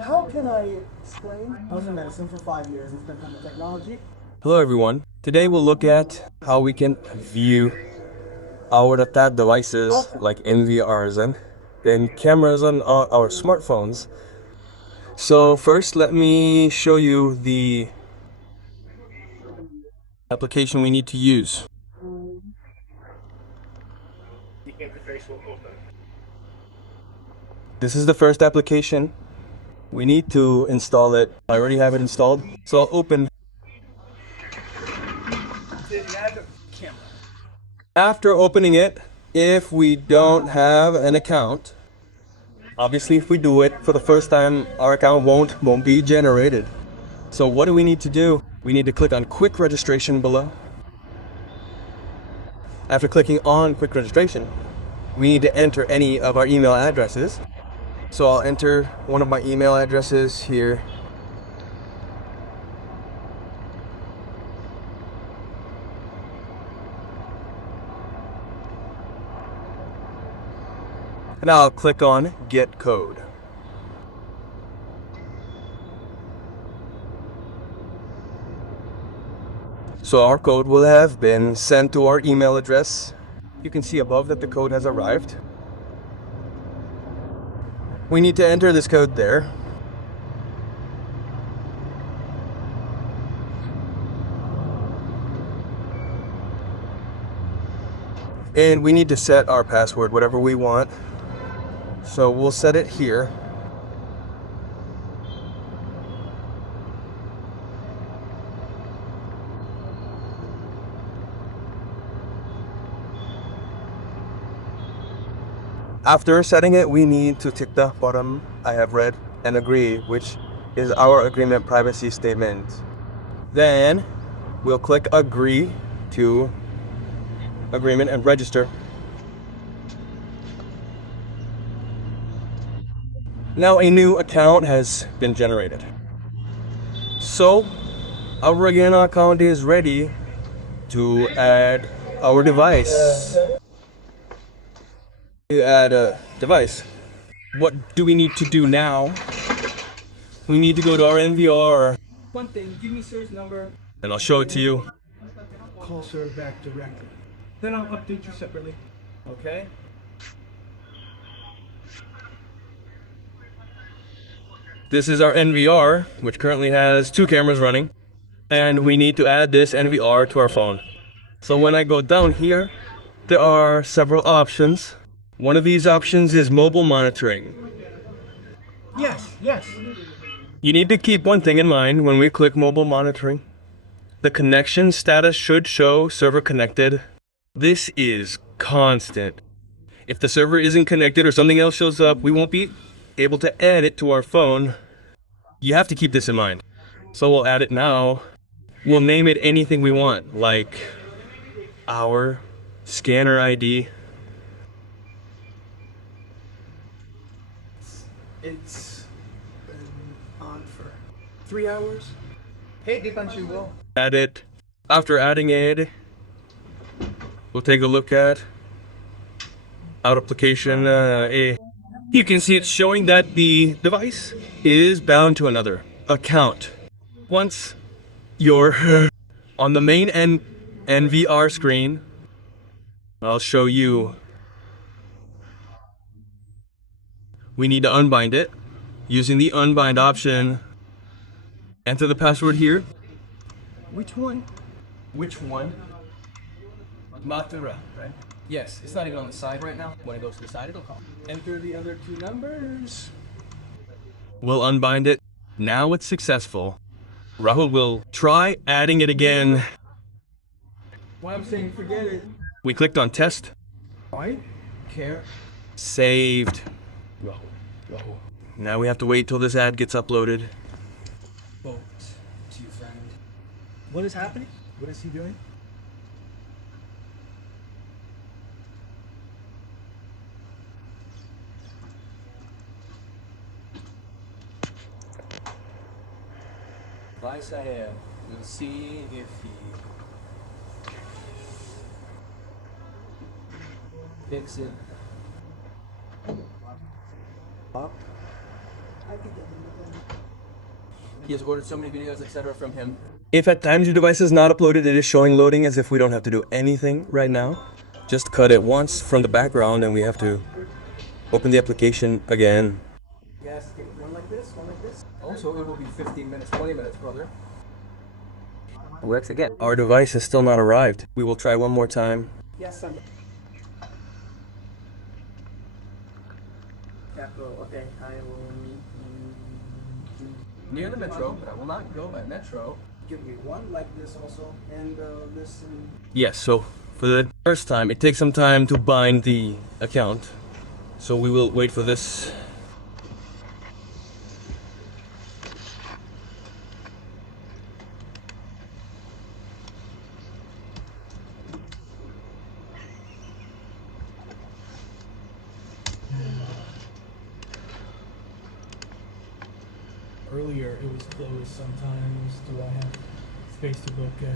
How can I explain? I was in medicine for 5 years and spent time in technology. Hello everyone. Today we'll look at how we can view our attack devices like NVRs and then cameras on our smartphones. So first let me show you the application we need to use. This is the first application. We need to install it. I already have it installed. So I'll open. After opening it, if we don't have an account, obviously if we do it for the first time, our account won't be generated. So what do we need to do? We need to click on quick registration below. After clicking on quick registration, we need to enter any of our email addresses. So I'll enter one of my email addresses here. And I'll click on get code. So our code will have been sent to our email address. You can see above that the code has arrived. We need to enter this code there. And we need to set our password, whatever we want. So we'll set it here. After setting it, we need to tick the bottom I have read and agree, which is our agreement privacy statement. Then we'll click agree to agreement and register. Now a new account has been generated. So our regular account is ready to add our device. To add a device. What do we need to do now? We need to go to our NVR. One thing, give me sir's number. And I'll show it to you. Call sir back directly. Then I'll update you separately. Okay? This is our NVR, which currently has 2 cameras running. And we need to add this NVR to our phone. So when I go down here, there are several options. One of these options is mobile monitoring. Yes. You need to keep one thing in mind when we click mobile monitoring. The connection status should show server connected. This is constant. If the server isn't connected or something else shows up, we won't be able to add it to our phone. You have to keep this in mind. So we'll add it now. We'll name it anything we want, like our scanner ID. It's been on for 3 hours. Hey, Dipanshugo. Add it. After adding it, we'll take a look at our application A. You can see it's showing that the device is bound to another account. Once you're on the main NVR screen, I'll show you. We need to unbind it. Using the unbind option, enter the password here. Which one? Which one? Matura, right? Yes, it's not even on the side right now. When it goes to the side, it'll call. Enter the other 2 numbers. We'll unbind it. Now it's successful. Rahul will try adding it again. Why I'm saying forget it. We clicked on test. I care. Saved. Rahul. Now we have to wait till this ad gets uploaded. Vote to your friend. What is happening? What is he doing? Vice ahead. We'll see if he picks it up. He has ordered so many videos, etc. from him. If at times your device is not uploaded, it is showing loading as if we don't have to do anything right now. Just cut it once from the background and we have to open the application again. Yes, one like this, one like this. Also, it will be 15 minutes, 20 minutes, brother. It works again. Our device has still not arrived. We will try one more time. Yes, son. Okay, I will meet you near the metro, but I will not go by metro. Give me one like this also, and listen. Yes, so for the first time, it takes some time to bind the account. So we will wait for this. Earlier it was closed sometimes. Do I have space to look at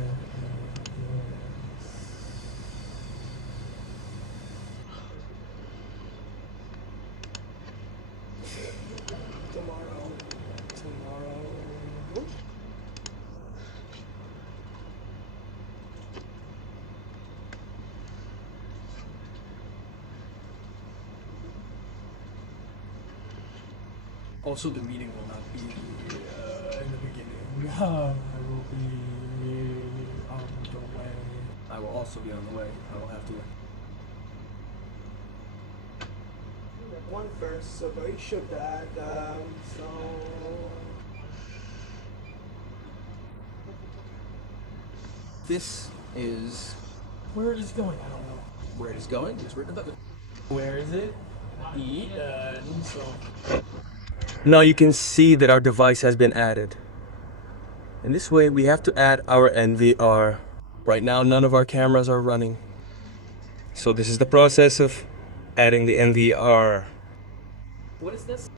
Tomorrow. Also, the meeting will not be in the beginning. I will be on the way. I will also be on the way. I will have to. One first, so you should that. So. This is Where it is going, I don't know. where it is going. It's written about it. Where is it? So Now you can see that our device has been added. In this way, we have to add our NVR. Right now, none of our cameras are running. So this is the process of adding the NVR. What is this?